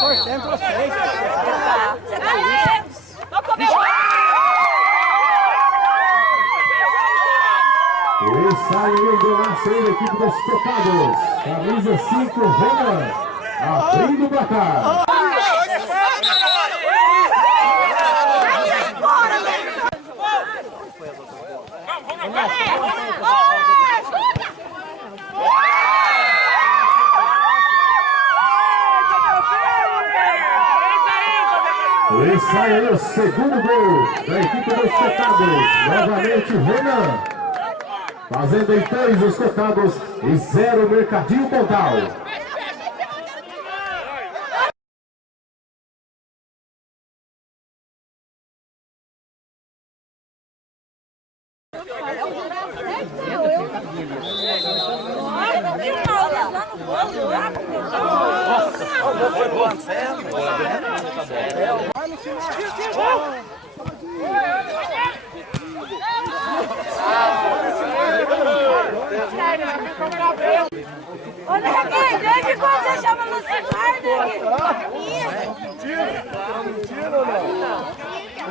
torcendo vocês. Você tá aí? Vou comer. E saiu do laço aí a equipe dos Tocados. Camisa 5, Renan. Abrindo o placar. E sai aí o segundo gol da equipe dos Tocados. Novamente Renan. Fazendo em 3 os Tocados e 0 Mercadinho Pontal. Olha aqui, desde quando você chama Lucifer, Mentira ou não?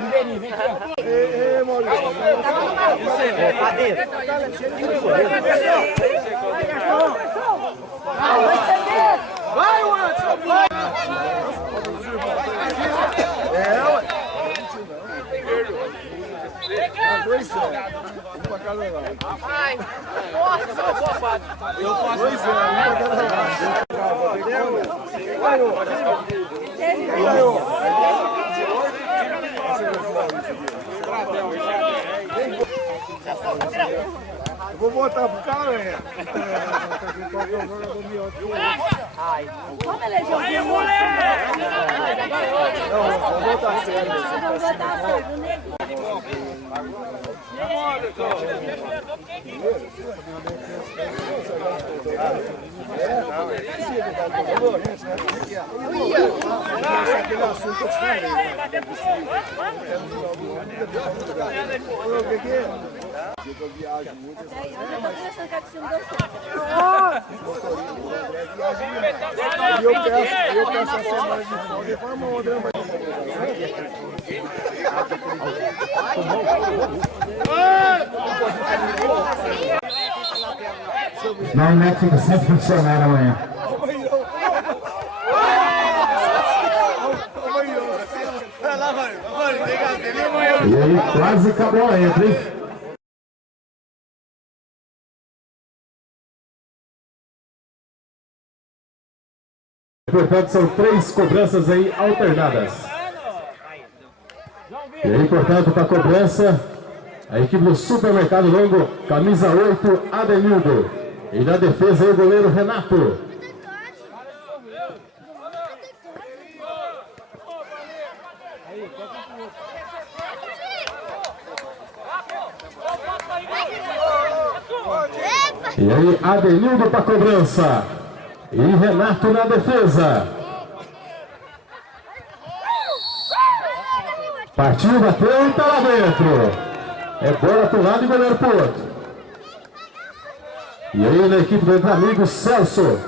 Vem aqui, Maurício. Vai, Watson! Vai! Dois um pra cada lado. Nossa, boa parte. Eu posso. Dois um pra cada lado. Eu vou botar pro cara, velho. Vamos eleger Não, vou botar sério. Vamos botar sério, nego. Aquele assunto eu te falei. O que é? Eu viajo muito. Eu tô pensando que a piscina deu certo. E eu peço a semana de folga. E fala, o André vai. Não, o net fica sempre funcionando amanhã. E aí, quase acabou a entra, hein? Portanto, são 3 cobranças aí alternadas. E aí, portanto, para a cobrança, a equipe do Supermercado Longo, camisa 8, Adenildo. E na defesa aí o goleiro Renato. E aí, Adenildo para a cobrança. E Renato na defesa. Partiu, bateu e tá lá dentro. É bola para um lado e goleiro para o outro. E aí na equipe do Entre Amigos, Celso.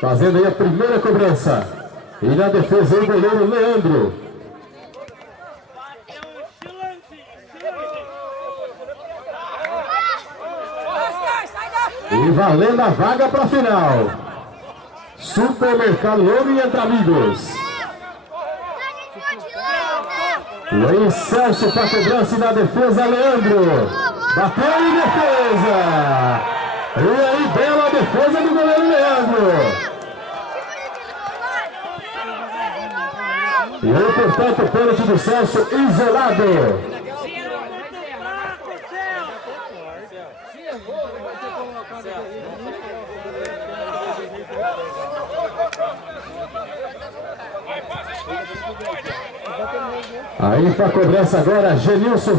Fazendo aí a primeira cobrança. E na defesa aí o goleiro Leandro. E valendo a vaga para a final. Supermercado Longo e Entre Amigos. E aí Celso para a cobrança e na defesa Leandro. Bateu em defesa. E aí bela defesa do goleiro Leandro. E aí portanto o pênalti do Celso isolado. Aí para a cobrança agora, Genilson,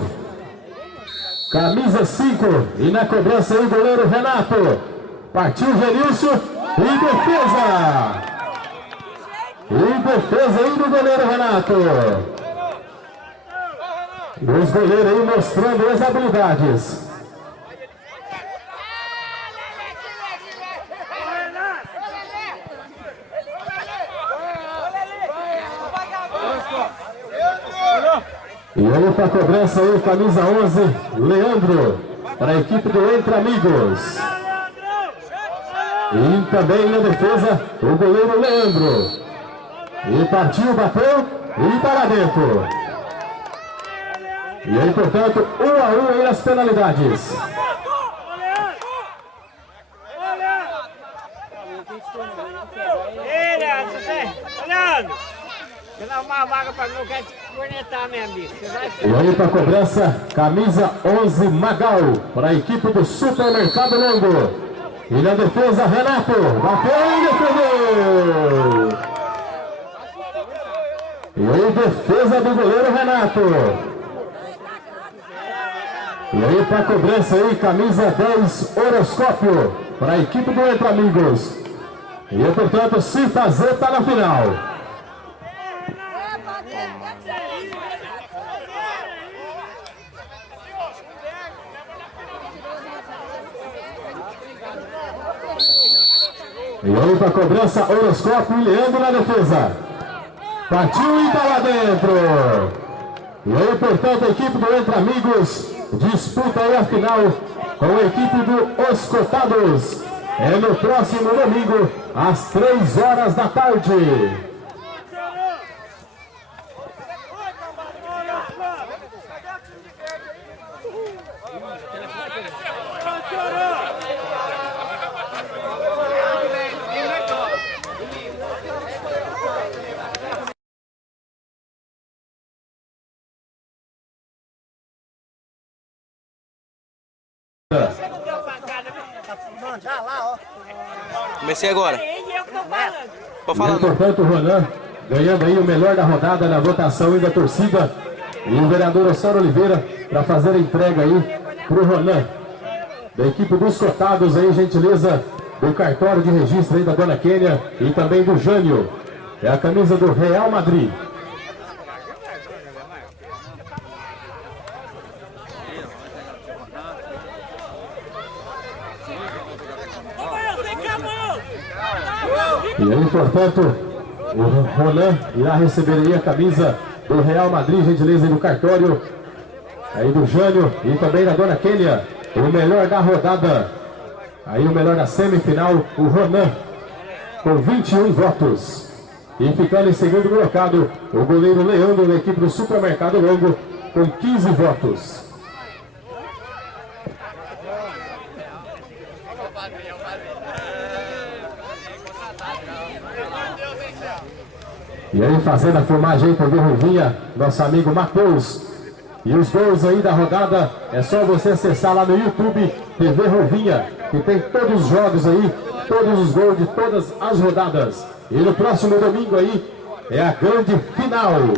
camisa 5, e na cobrança aí o goleiro Renato. Partiu Genilson, e defesa. E defesa aí do goleiro Renato. E os goleiros aí mostrando as habilidades. E aí para a cobrança aí, camisa 11, Leandro, para a equipe do Entre Amigos. E também na defesa, o goleiro Leandro. E partiu, bateu e está lá dentro. E aí, portanto, 1-1 aí nas penalidades. Olhando! Você dá uma vaga pra mim, eu quero te cornetar mesmo, bicho. E aí para a cobrança, camisa 11, Magal, para a equipe do Supermercado Longo. E na defesa, Renato, bateu e defendeu. E aí, defesa do goleiro Renato. E aí para a cobrança aí, camisa 10, Horoscópio, para a equipe do Entre Amigos. E portanto, se fazer, está na final. E aí para a cobrança, Horoscópio e Leandro na defesa. Partiu e está lá dentro. E aí, portanto, a equipe do Entre Amigos disputa aí a final com a equipe do Os Cotados. É no próximo domingo, às 3 horas da tarde. Comecei agora. Tô E, falando. portanto, o Ronan ganhando aí o melhor da rodada na votação e da torcida. E o vereador Osório Oliveira para fazer a entrega aí para o Ronan. Da equipe dos Cotados aí, gentileza do cartório de registro aí da Dona Kênia e também do Jânio. É a camisa do Real Madrid. E aí, portanto, o Ronan irá receber aí a camisa do Real Madrid, gentileza do cartório, aí do Jânio e também da Dona Kênia, o melhor da rodada, aí o melhor da semifinal, o Ronan, com 21 votos. E ficando em segundo colocado, o goleiro Leandro, da equipe do Supermercado Longo, com 15 votos. E aí, fazendo a filmagem aí para ver Ruvinha, nosso amigo Matheus. E os gols aí da rodada, é só você acessar lá no YouTube, TV Ruvinha, que tem todos os jogos aí, todos os gols de todas as rodadas. E no próximo domingo aí, é a grande final.